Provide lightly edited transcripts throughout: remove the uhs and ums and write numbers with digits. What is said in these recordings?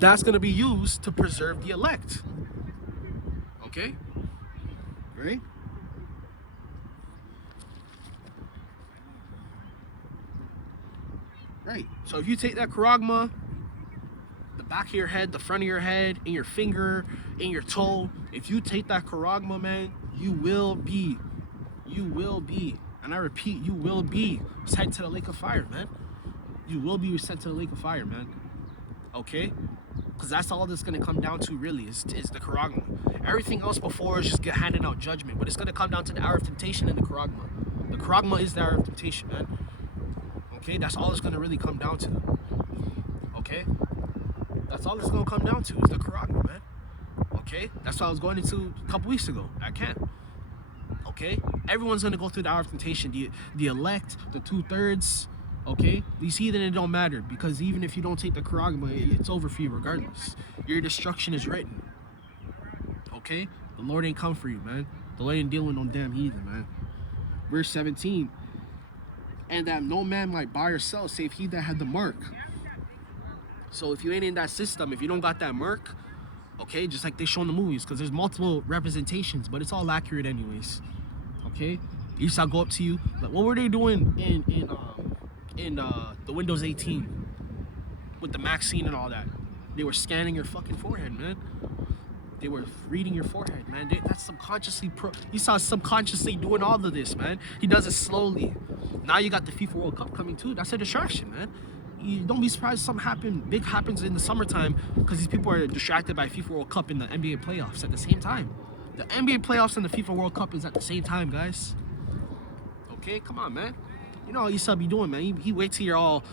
that's going to be used to preserve the elect. Okay? Right? Right. So if you take that charagma, the back of your head, the front of your head, in your finger, in your toe, if you take that charagma, man, you will be, and I repeat, you will be sent to the lake of fire, man. You will be sent to the lake of fire, man. Okay? Because that's all that's going to come down to, really, is the charagma. Everything else before is just handing out judgment, but it's going to come down to the hour of temptation and the charagma. The charagma is the hour of temptation, man. Okay? That's all it's going to really come down to. Okay? That's all it's going to come down to is the charagma, man. Okay? That's what I was going into a couple weeks ago. I can't. Okay? Everyone's going to go through the hour of temptation. The elect, the 2/3, okay? These heathen, it don't matter, because even if you don't take the charagma, it's over for you regardless. Your destruction is written. Okay? The Lord ain't come for you, man. The Lord ain't dealing with no damn heathen, man. Verse 17. And that no man might buy or sell save he that had the mark. So if you ain't in that system, if you don't got that mark, okay, just like they show in the movies, because there's multiple representations, but it's all accurate anyways. Okay? Esau go up to you. Like, what were they doing in the Windows 18 with the Mac scene and all that? They were scanning your fucking forehead, man. They were reading your forehead, man. That's subconsciously Esau's subconsciously doing all of this, man. He does it slowly. Now you got the FIFA World Cup coming too. That's a distraction, man. You don't be surprised if something big happens in the summertime, because these people are distracted by FIFA World Cup and the NBA playoffs at the same time. The NBA playoffs and the FIFA World Cup is at the same time, guys. Okay, come on, man. You know how Esau be doing, man. He waits till you're all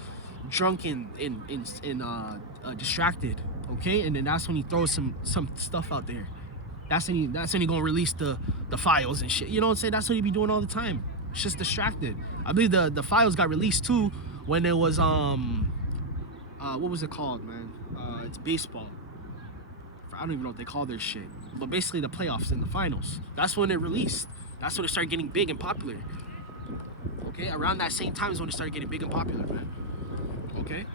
drunk and distracted, okay? And then that's when he throws some stuff out there. That's when he gonna release the files and shit. You know what I'm saying? That's what he be doing all the time. It's just distracted. I believe the files got released too when it was what was it called, man? It's baseball. I don't even know what they call their shit. But basically the playoffs and the finals. That's when it released. That's when it started getting big and popular. Okay, around that same time is when it started getting big and popular, man. Okay?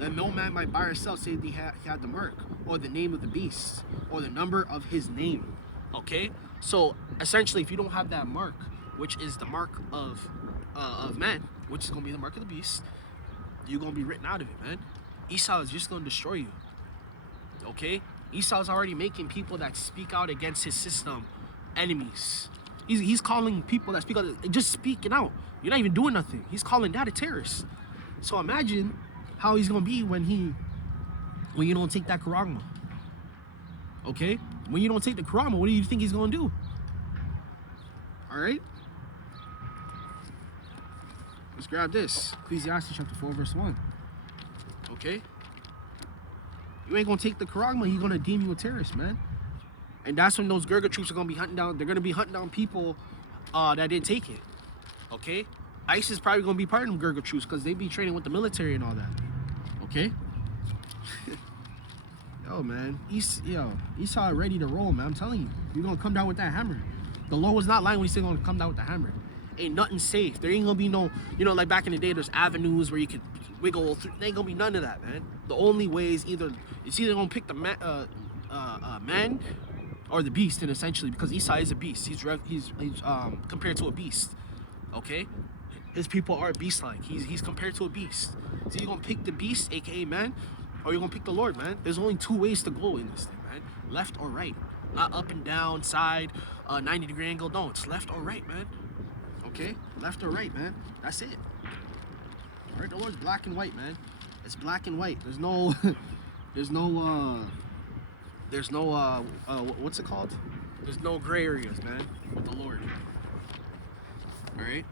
And no man might buy or sell save he had the mark, or the name of the beast, or the number of his name. Okay? So essentially, if you don't have that mark, which is the mark of man, which is gonna be the mark of the beast, you're gonna be written out of it, man. Esau is just gonna destroy you. Okay? Esau's already making people that speak out against his system enemies. He's calling people that speak out, just speaking out. You're not even doing nothing. He's calling that a terrorist. So imagine how he's gonna be when you don't take that charagma. Okay? When you don't take the charagma, what do you think he's gonna do? Alright? Let's grab this. Ecclesiastes chapter 4, verse 1. Okay? You ain't gonna take the charagma, he's gonna deem you a terrorist, man. And that's when those Gurga troops are gonna be hunting down. They're gonna be hunting down people that didn't take it. Okay? ICE is probably gonna be part of them Gurga troops because they be training with the military and all that. Okay? Yo, man. Esau ready to roll, man. I'm telling you. You're gonna come down with that hammer. The Lord was not lying when he said gonna come down with the hammer. Ain't nothing safe. There ain't gonna be no, like back in the day, there's avenues where you could wiggle through. There ain't gonna be none of that, man. The only way is either gonna pick the man or the beast, and essentially, because Esau is a beast. He's compared to a beast. Okay? His people are beast-like. He's compared to a beast. So you're gonna pick the beast, aka man, or you're gonna pick the Lord, man. There's only two ways to go in this thing, man. Left or right. Not up and down, side, 90-degree angle. No, it's left or right, man. Okay? Left or right, man. That's it. Alright, the Lord's black and white, man. It's black and white. There's no what's it called? There's no gray areas, man, with the Lord. Alright?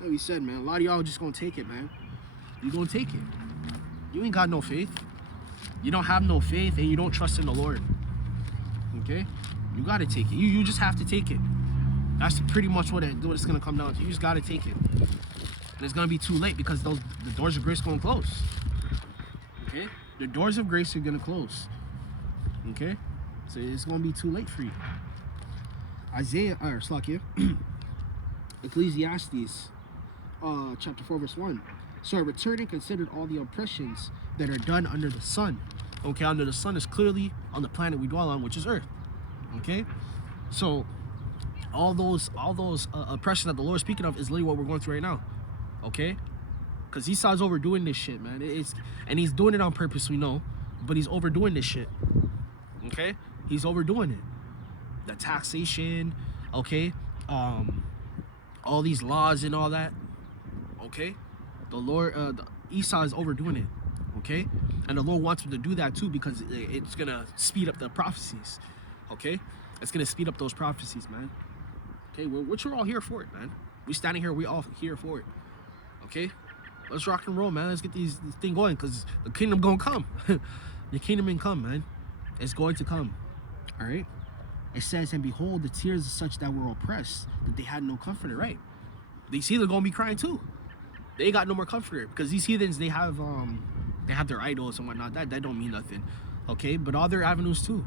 Like we said, man, a lot of y'all just gonna take it, man. You gonna take it. You ain't got no faith. You don't have no faith, and you don't trust in the Lord. Okay? You gotta take it. You just have to take it. That's pretty much what it's gonna come down to. You just gotta take it. And it's gonna be too late because the doors of grace gonna close. Okay? The doors of grace are gonna close. Okay? So it's gonna be too late for you. Ecclesiastes chapter 4, verse 1. So I returned and considered all the oppressions that are done under the sun. Okay, under the sun is clearly on the planet we dwell on, which is Earth. Okay, so all those oppressions that the Lord is speaking of is literally what we're going through right now. Okay, because Esau's overdoing this shit, man. And he's doing it on purpose, we know, but he's overdoing this shit. Okay, he's overdoing it. The taxation, okay, all these laws and all that. Okay, the Lord, Esau is overdoing it. Okay, and the Lord wants him to do that too because it's gonna speed up the prophecies. Okay, it's gonna speed up those prophecies, man. Okay, which we're all here for it, man. We standing here, we all here for it. Okay, let's rock and roll, man. Let's get this thing going because the kingdom gonna come. The kingdom ain't come, man. It's going to come. All right. It says, and behold, the tears of such that were oppressed, that they had no comforter, right? These heathens gonna be crying too. They got no more comforter because these heathens, they have their idols and whatnot. That don't mean nothing. Okay, but all their avenues too.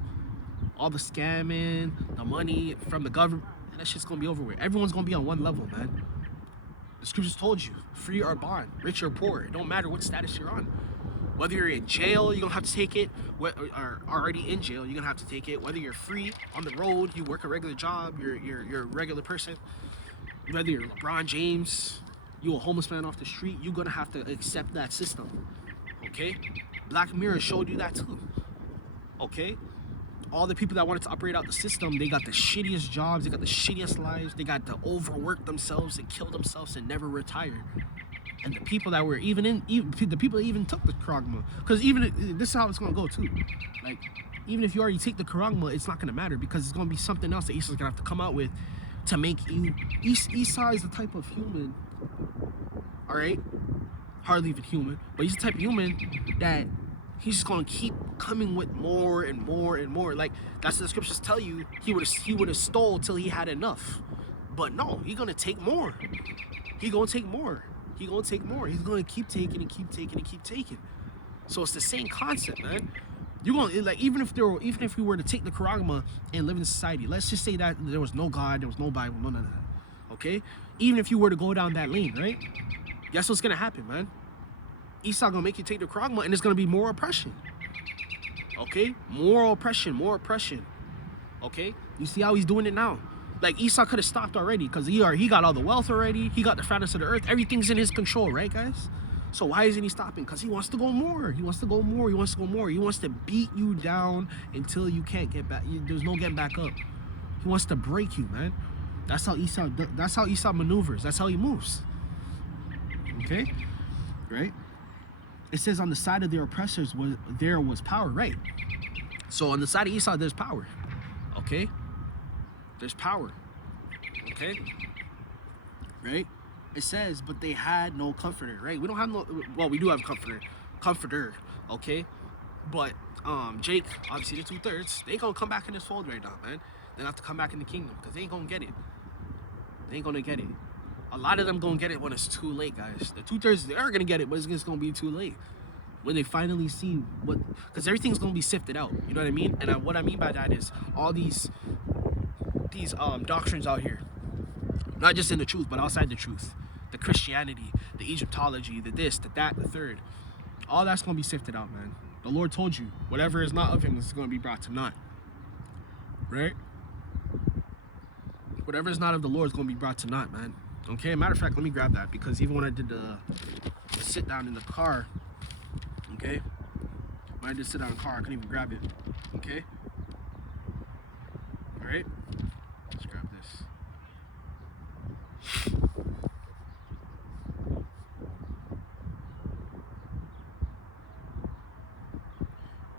All the scamming, the money from the government, that shit's gonna be over with. Everyone's gonna be on one level, man. The scriptures told you, free or bond, rich or poor. It don't matter what status you're on. Whether you're in jail, you're gonna have to take it. Or already in jail, you're gonna have to take it. Whether you're free on the road, you work a regular job, you're a regular person. Whether you're LeBron James, you a homeless man off the street, you're gonna have to accept that system. Okay? Black Mirror showed you that too. Okay? All the people that wanted to operate out the system, they got the shittiest jobs, they got the shittiest lives, they got to overwork themselves and kill themselves and never retire. And the people that were the people that even took the Karagma, because this is how it's gonna go too. Like, even if you already take the Karagma, it's not gonna matter because it's gonna be something else that Esau's gonna have to come out with to make you. Esau is the type of human, all right, hardly even human, but he's the type of human that he's just gonna keep coming with more and more and more. Like, that's what the scriptures tell you. He would have stole till he had enough, but no, he's gonna take more. He gonna take more. He gonna take more. He's gonna keep taking and keep taking and keep taking. So it's the same concept, man. You're gonna, like, even if we were to take the Karagma and live in society, let's just say that there was no God, there was no Bible, none of that. Okay? Even if you were to go down that lane, right? Guess what's gonna happen, man? Esau gonna make you take the Karagma and it's gonna be more oppression. Okay? More oppression, more oppression. Okay? You see how he's doing it now? Like, Esau could have stopped already because he got all the wealth already. He got the fatness of the earth. Everything's in his control, right, guys? So why isn't he stopping? Because he wants to go more. He wants to go more. He wants to go more. He wants to beat you down until you can't get back. There's no getting back up. He wants to break you, man. That's how Esau maneuvers. That's how he moves. Okay? Right? It says on the side of their oppressors there was power, right? So on the side of Esau, there's power. Okay? There's power. Okay? Right? It says, but they had no comforter, right? We don't have no, well, we do have comforter, okay? But Jake, obviously the 2/3, they ain't gonna come back in this fold right now, man. They have to come back in the kingdom because they ain't gonna get it. They ain't gonna get it. A lot of them gonna get it when it's too late, guys. The 2/3, they are gonna get it, but it's just gonna be too late. When they finally see what, because everything's gonna be sifted out, you know what I mean? And what I mean by that is all these doctrines out here, not just in the truth, but outside the truth. The Christianity, the Egyptology, the this, the that, the third. All that's going to be sifted out, man. The Lord told you, whatever is not of him is going to be brought to naught. Right? Whatever is not of the Lord is going to be brought to naught, man. Okay? Matter of fact, let me grab that because even when I did the sit down in the car, okay? When I did sit down in the car, I couldn't even grab it. Okay? Alright? Let's grab this.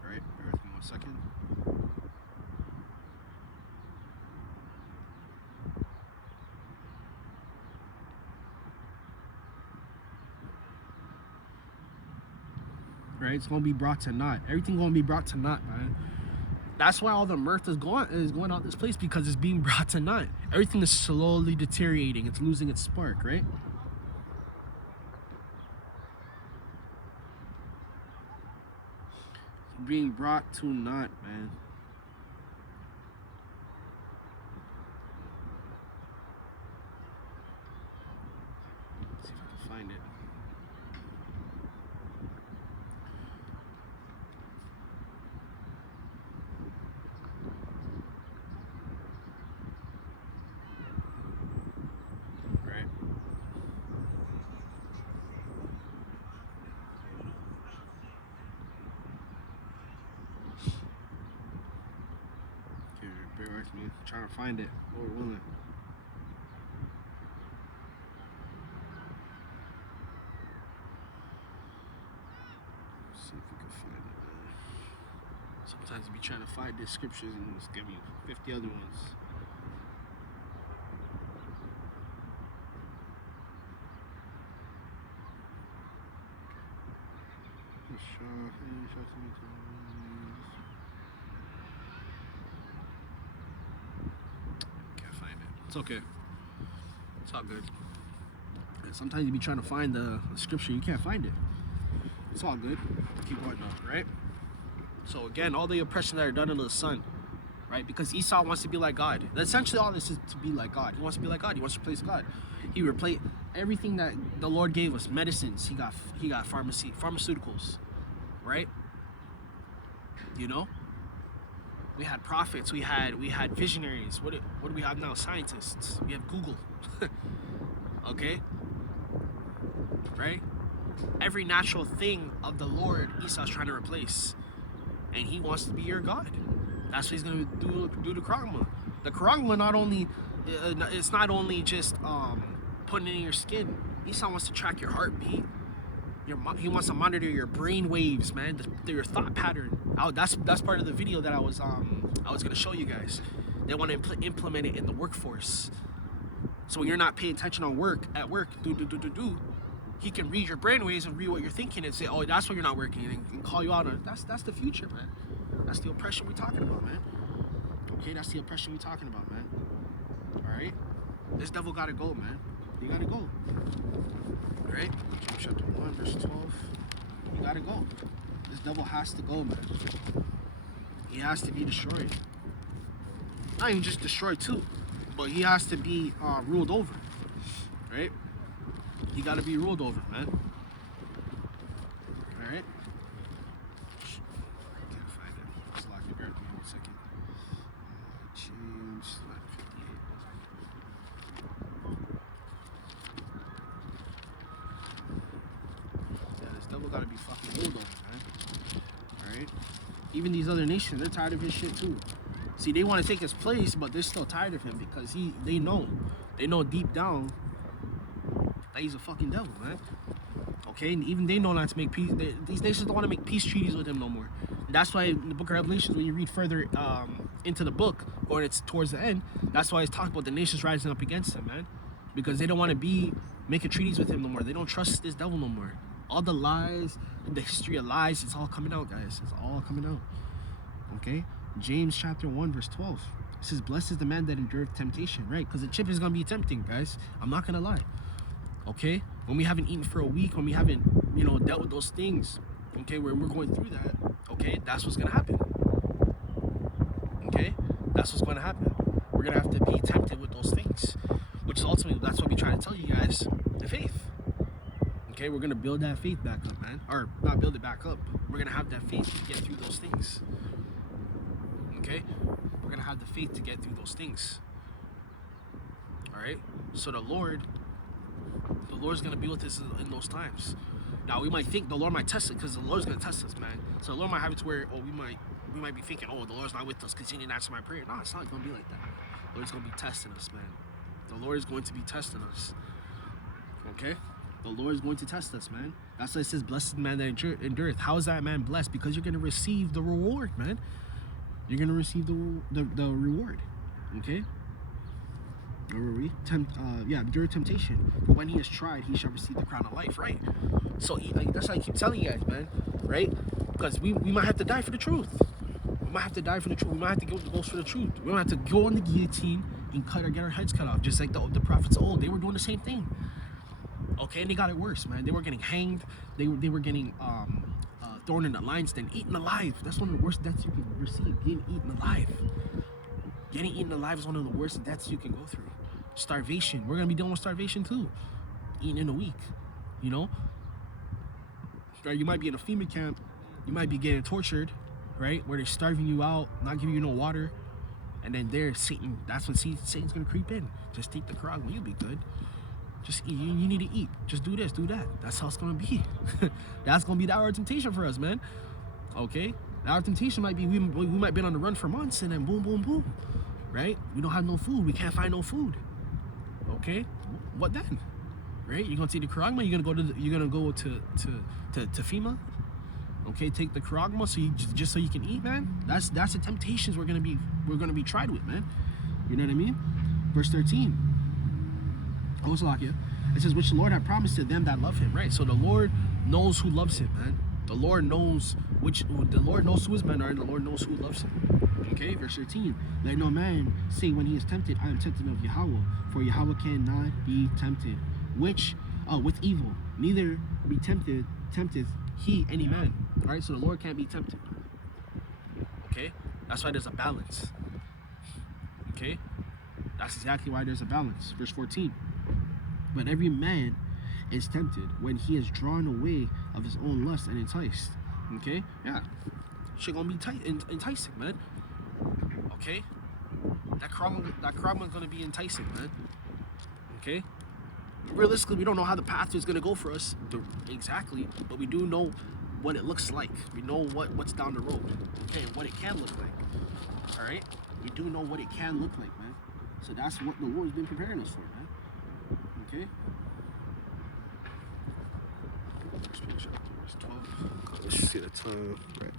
Alright, bear with me 1 second. Right, it's gonna be brought to naught. Everything gonna be brought to naught, man. That's why all the mirth is going out this place, because it's being brought to naught. Everything is slowly deteriorating. It's losing its spark, right? It's being brought to naught, man. Let's see if I can find it. with me. I'm trying to find it. Lord willing. Let's see if we can find it, man. Sometimes you be trying to find these scriptures and just give me 50 other ones. Can't find it. It's okay. It's all good. And sometimes you be trying to find the scripture, you can't find it. It's all good. Keep going on, right? So again, all the oppression that are done under the sun, right? Because Esau wants to be like God. Essentially, all this is to be like God. He wants to be like God. He wants to replace God. He replaced everything that the Lord gave us. Medicines. He got pharmaceuticals, right? You know, we had prophets. We had visionaries. What do we have now? Scientists. We have Google. Okay, right? Every natural thing of the Lord, Esau's trying to replace. And he wants to be your God. That's what he's gonna do the Kragma. The Kragma not only it's not only just putting it in your skin. Esau wants to track your heartbeat. He wants to monitor your brain waves, man. Your thought pattern. That's part of the video that I was gonna show you guys. They want to implement it in the workforce. So when you're not paying attention at work, he can read your brainwaves and read what you're thinking and say, oh, that's why you're not working, and call you out on it. That's the future, man. That's the oppression we're talking about, man. Okay, that's the oppression we're talking about, man. All right? This devil gotta go, man. You gotta go. All right? Chapter 1, verse 12. You gotta go. This devil has to go, man. He has to be destroyed. Not even just destroyed, too. But he has to be ruled over. Right? You gotta be ruled over, man. Alright? Can't find it. Just lock it. Bear with me 1 second. James 58. Yeah, this devil gotta be fucking ruled over, man. Alright? Even these other nations, they're tired of his shit too. See, they want to take his place, but they're still tired of him because they know deep down that he's a fucking devil, man. Okay, and even they know not to make peace. These nations don't want to make peace treaties with him no more. And that's why in the book of Revelations, when you read further into the book, or it's towards the end, that's why it's talking about the nations rising up against him, man. Because they don't want to be making treaties with him no more. They don't trust this devil no more. All the lies, the history of lies, it's all coming out, guys. It's all coming out. Okay? James chapter 1, verse 12. It says, blessed is the man that endureth temptation, right? Because the chip is going to be tempting, guys. I'm not going to lie. Okay? When we haven't eaten for a week, when we haven't, dealt with those things, okay, where we're going through that, okay, that's what's going to happen. Okay? That's what's going to happen. We're going to have to be tempted with those things, which is ultimately, that's what we try to tell you guys, the faith. Okay? We're going to build that faith back up, man. Or not build it back up. We're going to have that faith to get through those things. Okay? We're going to have the faith to get through those things. Alright? So the Lord's going to be with us in those times. Now, we might think the Lord might test it because the Lord's going to test us, man. So the Lord might have it to where, we might be thinking, the Lord's not with us because he didn't answer my prayer. No, it's not going to be like that. The Lord's going to be testing us, man. The Lord is going to be testing us. Okay? The Lord is going to test us, man. That's why it says, blessed man that endureth. How is that man blessed? Because you're going to receive the reward, man. You're going to receive the reward. Okay? Where were we? Endure temptation. But when he is tried, he shall receive the crown of life, right? So that's why I keep telling you guys, man, right? Because we might have to die for the truth. We might have to die for the truth. We might have to go for the truth. We might have to go on the guillotine and get our heads cut off, just like the prophets of old. They were doing the same thing. Okay, and they got it worse, man. They were getting hanged. They were getting thrown in the lion's den, eaten alive. That's one of the worst deaths you can receive, getting eaten alive. Getting eaten alive is one of the worst deaths you can go through. Starvation. We're going to be dealing with starvation too. Eating in a week, Right? You might be in a FEMA camp. You might be getting tortured, right? Where they're starving you out, not giving you no water. And then Satan, that's when Satan's going to creep in. Just take the Quran, you'll be good. Just eat. You need to eat. Just do this, do that. That's how it's going to be. That's going to be the hour of temptation for us, man. Okay? The hour of temptation might be, we might be on the run for months, and then boom, boom, boom. right? We don't have no food. We can't find no food. Okay, what then? Right? You're gonna take the Karagma. You're gonna go to FEMA. Okay, take the Karagma so just so you can eat, man. That's the temptations we're gonna be tried with, man. You know what I mean? Verse 13. Oh, Salakia. It says, which the Lord had promised to them that love him, right? So the Lord knows who loves him, man. The Lord knows who his men are, and the Lord knows who loves him. Okay, verse 13. Let no man say when he is tempted, I am tempted of Yahawah, for Yahawah cannot be tempted, with evil, neither be tempteth he any man. All right, so the Lord can't be tempted. Okay, that's why there's a balance. Okay, that's exactly why there's a balance. Verse 14. But every man is tempted when he is drawn away of his own lust and enticed. Okay, yeah, shit gonna be enticing, man. Okay, that Karagma is gonna be enticing, man. Okay, realistically, we don't know how the path is gonna go for us exactly, but we do know what it looks like. We know what's down the road. Okay, and what it can look like. All right, we do know what it can look like, man. So that's what the Lord's been preparing us for, man. Okay. Verse 12. Let's see the time. Right.